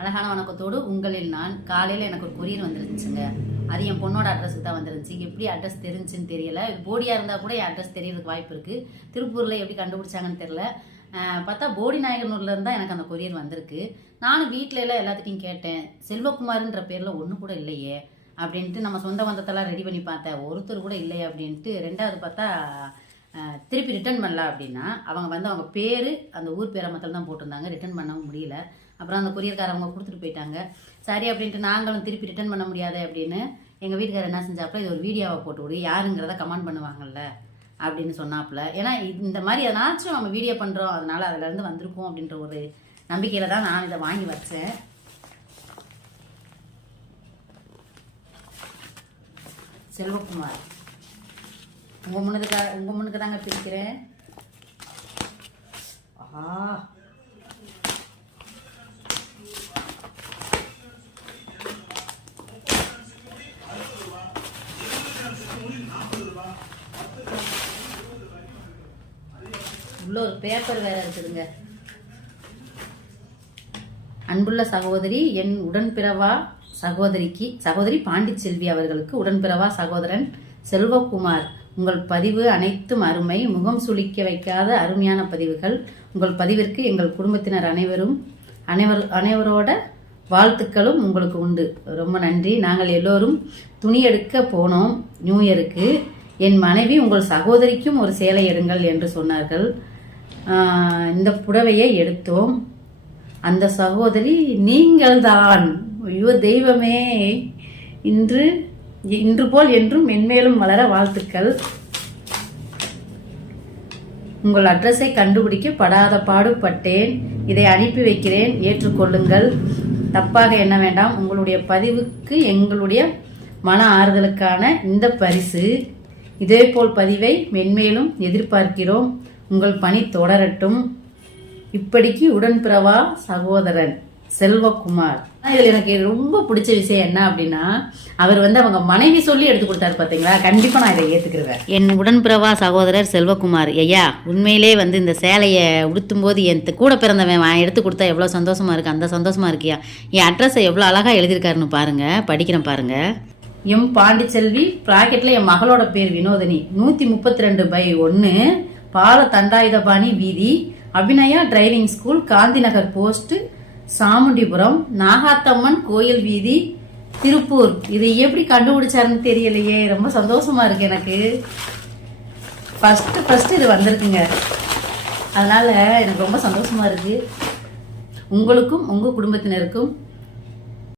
அழகான வணக்கத்தோடு உங்களில் நான் காலையில் எனக்கு ஒரு கொரியர் வந்துருந்துச்சுங்க. அது என் பொண்ணோட அட்ரஸுக்கு தான் வந்துருந்துச்சு. எப்படி அட்ரஸ் தெரிஞ்சுன்னு தெரியல. போடியாக இருந்தால் கூட என் அட்ரஸ் தெரியறதுக்கு வாய்ப்பு இருக்குது திருப்பூரில் எப்படி கண்டுபிடிச்சாங்கன்னு தெரியல. பார்த்தா போடி நாயகனூர்ல இருந்தா எனக்கு அந்த கொரியர் வந்திருக்கு. நானும் வீட்டில எல்லாம் எல்லாத்திட்டையும் கேட்டேன். செல்வகுமார்ன்ற பேரில் ஒன்று கூட இல்லையே அப்படின்ட்டு நம்ம சொந்த பந்தத்தெல்லாம் ரெடி பண்ணி பார்த்தேன். ஒருத்தர் கூட இல்லையே அப்படின்ட்டு. ரெண்டாவது பார்த்தா திருப்பி ரிட்டர்ன் பண்ணலாம் அப்படின்னா அவங்க வந்து அவங்க பேர் அந்த ஊர் பேரை மட்டும் தான் போட்டிருந்தாங்க. ரிட்டர்ன் பண்ண முடியல. அப்புறம் அந்த கொரியர்காரவங்க கொடுத்துட்டு போயிட்டாங்க. சரி அப்படின்ட்டு நாங்களும் திருப்பி ரிட்டர்ன் பண்ண முடியாது அப்படின்னு எங்கள் வீட்டுக்காரர் என்ன செஞ்சாப்புல இது ஒரு வீடியோவை போட்டு விடு யாருங்கிறத கமெண்ட் பண்ணுவாங்கல்ல அப்படின்னு சொன்னாப்புல. ஏன்னா இந்த மாதிரி எதனாச்சும் நம்ம வீடியோ பண்ணுறோம் அதனால அதுலேருந்து வந்திருக்கோம் அப்படின்ற ஒரு நம்பிக்கையில் தான் நான் இதை வாங்கி வச்சேன். செல்வகுமார். உங்கள் முன்னுக்கு தான் உங்கள் முன்னுக்கு தாங்க பிரிக்கிறேன். ஆ உள்ள ஒரு பேப்பர் வேற இருக்குதுங்க. அன்புள்ள சகோதரி என் உடன்பிறவா சகோதரிக்கு சகோதரி பாண்டிச்செல்வி அவர்களுக்கு உடன்பிறவா சகோதரன் செல்வகுமார். உங்கள் பதிவு அனைத்தும் அருமை. முகம் சுளிக்க வைக்காத அருமையான பதிவுகள். உங்கள் பதிவிற்கு எங்கள் குடும்பத்தினர் அனைவரும் அனைவர் அனைவரோட வாழ்த்துக்களும் உங்களுக்கு உண்டு. ரொம்ப நன்றி. நாங்கள் எல்லோரும் துணி எடுக்க போனோம் நியூ இயருக்கு. என் மனைவி உங்கள் சகோதரிக்கும் ஒரு சேலை எடுங்கள் என்று சொன்னார்கள். இந்த புடவையை எடுத்தோம். அந்த சகோதரி நீங்கள்தான். ஐயோ தெய்வமே. இன்று இன்று போல் என்றும் மென்மேலும் வளர வாழ்த்துக்கள். உங்கள் அட்ரஸை கண்டுபிடிக்க படாத பாடுபட்டேன். இதை அனுப்பி வைக்கிறேன். ஏற்றுக்கொள்ளுங்கள். தப்பாக எண்ண வேண்டாம். உங்களுடைய பதிவுக்கு எங்களுடைய மன ஆறுதலுக்கான இந்த பரிசு. இதேபோல் பதிவை மென்மேலும் எதிர்பார்க்கிறோம். உங்கள் பணி தொடரட்டும். இப்படிக்கு உடன்பிறவா சகோதரன். செல்வகுமார். இதுல எனக்கு ரொம்ப பிடிச்ச விஷயம் என்ன அப்படின்னா அவர் வந்து அவங்க மனைவி சொல்லி எடுத்து கொடுத்தாரு பாத்தீங்களா? கண்டிப்பா நான் இதை ஏத்துக்கிறேன் என் உடன்பிறவா சகோதரர் செல்வகுமார். ஐயா உண்மையிலே வந்து இந்த சேலையை உடுத்தும் போது என் கூட பிறந்தவன் எடுத்து கொடுத்தா எவ்வளோ சந்தோஷமா இருக்கு அந்த சந்தோஷமா இருக்கியா? என் அட்ரஸை எவ்வளோ அழகா எழுதியிருக்காருன்னு பாருங்க படிக்கிறேன் பாருங்க. எம் பாண்டிச்செல்வி பிராக்கெட்ல என் மகளோட பேர் வினோதினி. நூத்தி முப்பத்தி ரெண்டு பை ஒன்னு பால தண்டாயுதபாணி வீதி Abhinaya driving school Gandhi Nagar post Chamundipuram Nagathamman கோயில் வீதி திருப்பூர். இதை எப்படி கண்டுபிடிச்சாருன்னு தெரியலையே. ரொம்ப சந்தோஷமா இருக்கு எனக்கு. ஃபஸ்ட்டு ஃபஸ்ட்டு இது வந்திருக்குங்க. அதனால எனக்கு ரொம்ப சந்தோஷமா இருக்கு. உங்களுக்கும் உங்கள் குடும்பத்தினருக்கும்